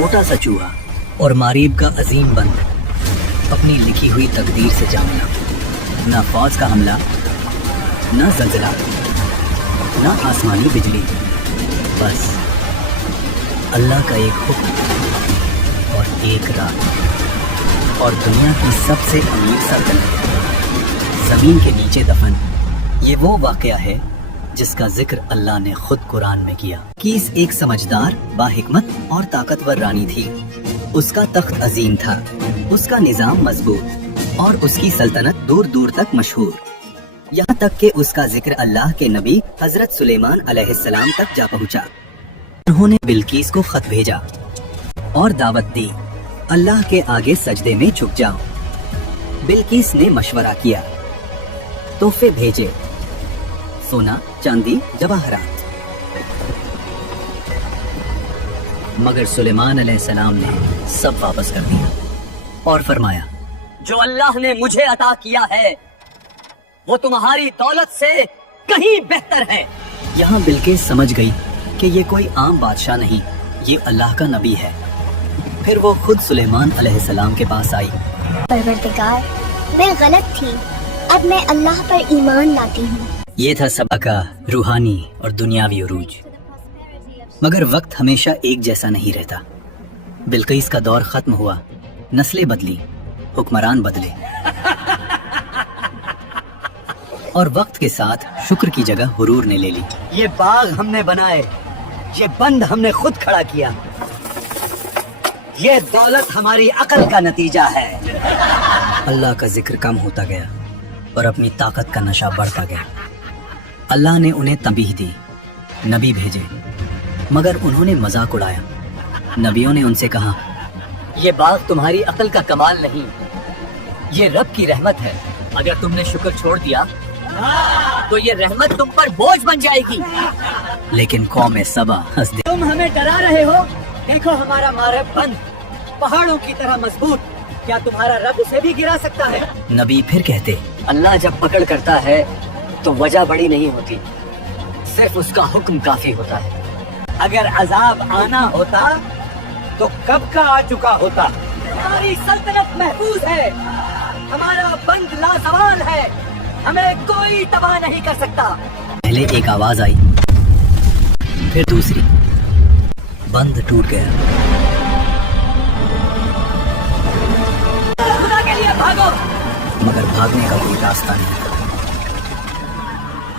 چھوٹا سا چوہا اور ماریب کا عظیم بند اپنی لکھی ہوئی تقدیر سے جامنا، نہ فوج کا حملہ، نہ زلزلہ، نہ آسمانی بجلی، بس اللہ کا ایک حکم اور ایک رات، اور دنیا کی سب سے امیر سلطنت زمین کے نیچے دفن۔ یہ وہ واقعہ ہے جس کا ذکر اللہ نے خود قرآن میں کیا۔ کیس ایک سمجھدار، باحکمت اور طاقتور رانی تھی۔ اس کا تخت عظیم تھا، اس کا نظام مضبوط، اور اس کی سلطنت دور دور تک مشہور، یہاں تک کہ اس کا ذکر اللہ کے نبی حضرت سلیمان علیہ السلام تک جا پہنچا۔ انہوں نے بلقیس کو خط بھیجا اور دعوت دی، اللہ کے آگے سجدے میں جھک جاؤ۔ بلقیس نے مشورہ کیا، تحفے بھیجے، سونا، چاندی، جواہرات، مگر سلیمان علیہ السلام نے سب واپس کر دیا اور فرمایا، جو اللہ نے مجھے عطا کیا ہے وہ تمہاری دولت سے کہیں بہتر ہے۔ یہاں بلقیس سمجھ گئی کہ یہ کوئی عام بادشاہ نہیں، یہ اللہ کا نبی ہے۔ پھر وہ خود سلیمان علیہ السلام کے پاس آئی۔ پروردگار، میں غلط تھی، اب میں اللہ پر ایمان لاتی ہوں۔ یہ تھا سبا کا روحانی اور دنیاوی عروج، مگر وقت ہمیشہ ایک جیسا نہیں رہتا۔ بلقیس کا دور ختم ہوا، نسلیں بدلی، حکمران بدلے، اور وقت کے ساتھ شکر کی جگہ غرور نے لے لی۔ یہ باغ ہم نے بنائے، یہ بند ہم نے خود کھڑا کیا، یہ دولت ہماری عقل کا نتیجہ ہے۔ اللہ کا ذکر کم ہوتا گیا اور اپنی طاقت کا نشہ بڑھتا گیا۔ اللہ نے انہیں تنبیہ دی، نبی بھیجے، مگر انہوں نے مذاق اڑایا۔ نبیوں نے ان سے کہا، یہ باغ تمہاری عقل کا کمال نہیں، یہ رب کی رحمت ہے۔ اگر تم نے شکر چھوڑ دیا تو یہ رحمت تم پر بوجھ بن جائے گی۔ لیکن قوم سبا ہنس دی، تم ہمیں ڈرا رہے ہو، دیکھو ہمارا مارب بند پہاڑوں کی طرح مضبوط، کیا تمہارا رب اسے بھی گرا سکتا ہے؟ نبی پھر کہتے، اللہ جب پکڑ کرتا ہے تو وجہ بڑی نہیں ہوتی، صرف اس کا حکم کافی ہوتا ہے۔ اگر عذاب آنا ہوتا تو کب کا آ چکا ہوتا۔ ہماری سلطنت محفوظ ہے، ہمارا بند لازوال ہے، ہمیں کوئی تباہ نہیں کر سکتا۔ پہلے ایک آواز آئی، پھر دوسری، بند ٹوٹ گیا۔ خدا کے لیے بھاگو، مگر بھاگنے کا کوئی راستہ نہیں۔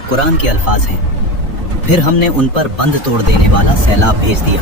قرآن کے الفاظ ہیں، پھر ہم نے ان پر بند توڑ دینے والا سیلاب بھیج دیا۔